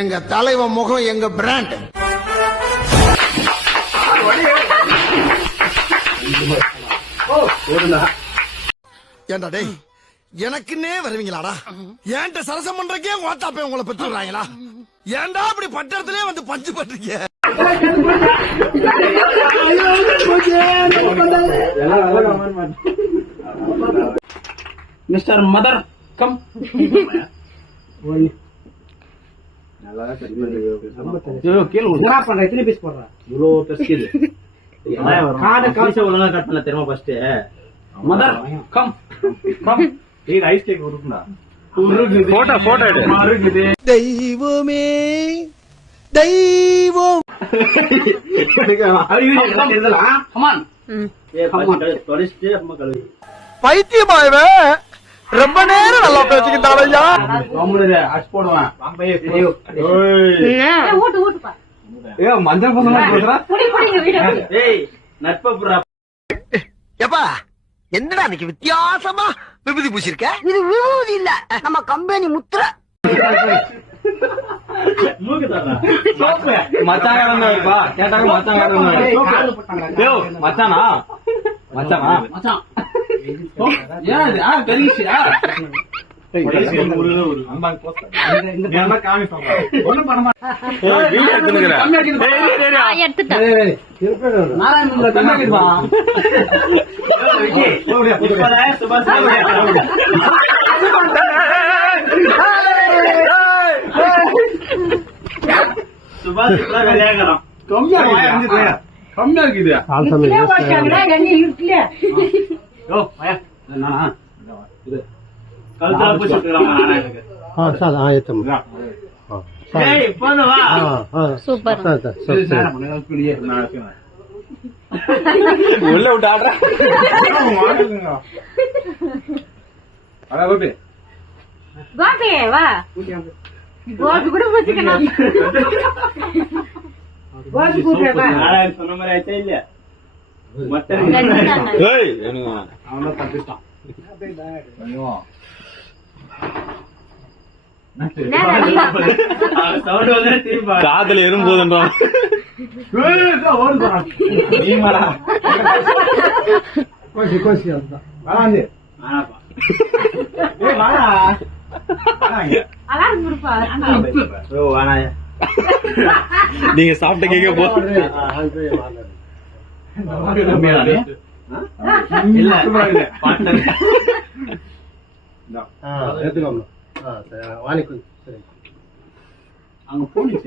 எங்க தலைவன் முகம் எங்க பிராண்ட். ஏண்டா டேய், எனக்குன்னே வருவீங்களாடா? ஏன்ட்ட சரசம் பண்றக்கே ஓட்டாப்பே உங்களை பெற்றுறாங்களா? ஏன்டா அப்படி பட்டத்திலே வந்து பஞ்சு பண்றீங்க? Mister mother come. எத்தனை பீஸ் போடுற? இவ்வளோ பெஸ்ட் ஒழுங்கா கட் பண்ணல தெரியுமா? First mother come come. Ice cake இருக்குண்ணா. போட்டோ எடு. தெய்வமே தெய்வம். பைத்தியமாயவே ரொம்ப நேரம் நல்லா பேசிக்கிட்டாலையா. மஞ்சள் எப்பா என்னடா இன்னைக்கு வித்தியாசமா விபூதி பூசிருக்க? இது விபூதி இல்ல, நம்ம கம்பெனி முத்திர. மச்சானா கம்மியா இருக்குது. உள்ள விட்டு ஆடுற சொன்ன மாதிரி ஆச்சா இல்லையா? காதல எறும்போதுன்றான். நீங்க சாப்பிட்ட கேக்க போ. அங்க போனீங்க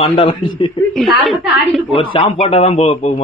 மண்டலம் ஒரு ஷாம்பு போட்டாதான் போகும்.